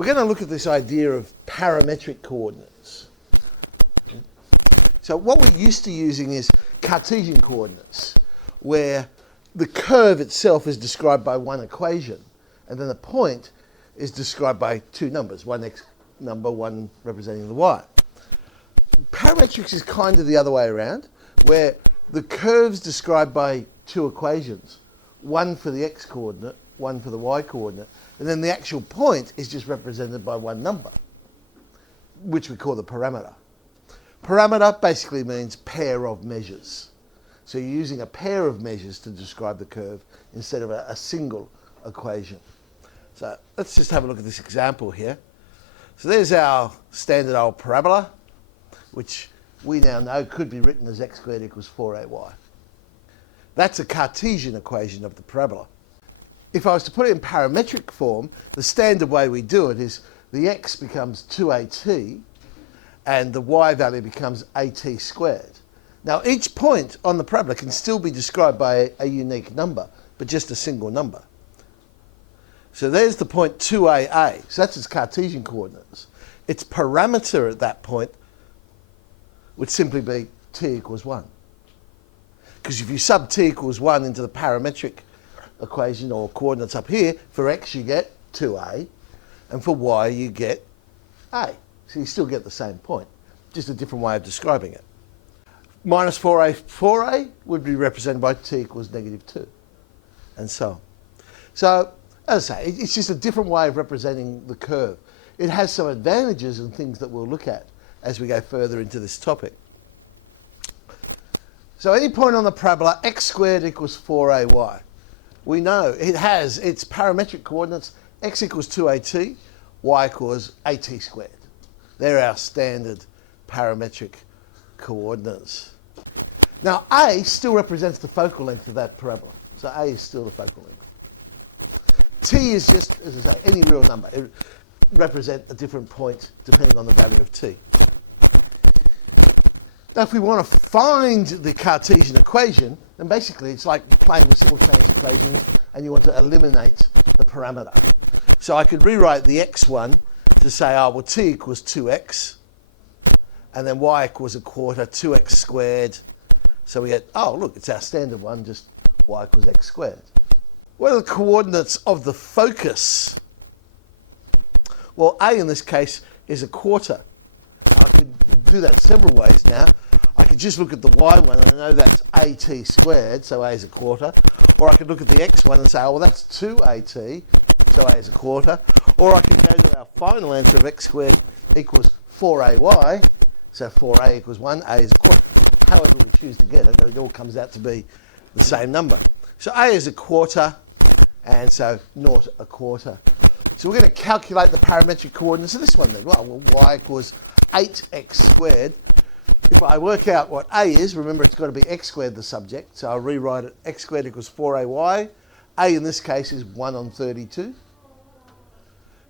We're going to look at this idea of parametric coordinates. So what we're used to using is Cartesian coordinates, where the curve itself is described by one equation, and then the point is described by two numbers, one x number, one representing the y. Parametrics is kind of the other way around, where the curve's described by two equations, one for the x coordinate, one for the y coordinate, and then the actual point is just represented by one number, which we call the parameter. Parameter basically means pair of measures. So you're using a pair of measures to describe the curve instead of a single equation. So let's just have a look at this example here. So there's our standard old parabola, which we now know could be written as x squared equals 4ay. That's a Cartesian equation of the parabola. If I was to put it in parametric form, the standard way we do it is the x becomes 2at and the y value becomes at squared. Now each point on the parabola can still be described by a unique number, but just a single number. So there's the point 2aa, so that's its Cartesian coordinates. Its parameter at that point would simply be t equals 1. Because if you sub t equals 1 into the parametric equation or coordinates up here, for x you get 2a, and for y you get a. So you still get the same point, just a different way of describing it. Minus 4a would be represented by t equals negative 2, and so on. So, as I say, it's just a different way of representing the curve. It has some advantages and things that we'll look at as we go further into this topic. So any point on the parabola, x squared equals 4ay. We know it has its parametric coordinates, x equals 2at, y equals at squared. They're our standard parametric coordinates. Now a still represents the focal length of that parabola. So a is still the focal length. T is just, as I say, any real number. It represents a different point depending on the value of t. Now if we want to find the Cartesian equation, then basically it's like playing with simultaneous equations and you want to eliminate the parameter. So I could rewrite the x1 to say, oh, well, t equals 2x, and then y equals a quarter, 2x squared. So we get, oh, look, it's our standard one, just y equals x squared. What are the coordinates of the focus? Well, a in this case is a quarter. I could do that several ways now. I could just look at the y one and I know that's at squared, so a is a quarter. Or I could look at the x one and say, oh, well, that's 2at, so a is a quarter. Or I could go to our final answer of x squared equals 4ay, so 4a equals 1, a is a quarter. However we choose to get it, it all comes out to be the same number. So a is a quarter, and so 0 a quarter. So we're going to calculate the parametric coordinates of this one then. Well, y equals 8x squared. If I work out what a is, remember it's got to be x squared the subject, so I'll rewrite it, x squared equals 4ay. A in this case is 1 on 32.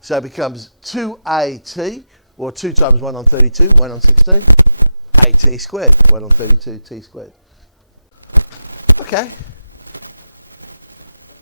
So it becomes 2at, or 2 times 1 on 32, 1 on 16, at squared, 1 on 32, t squared. Okay.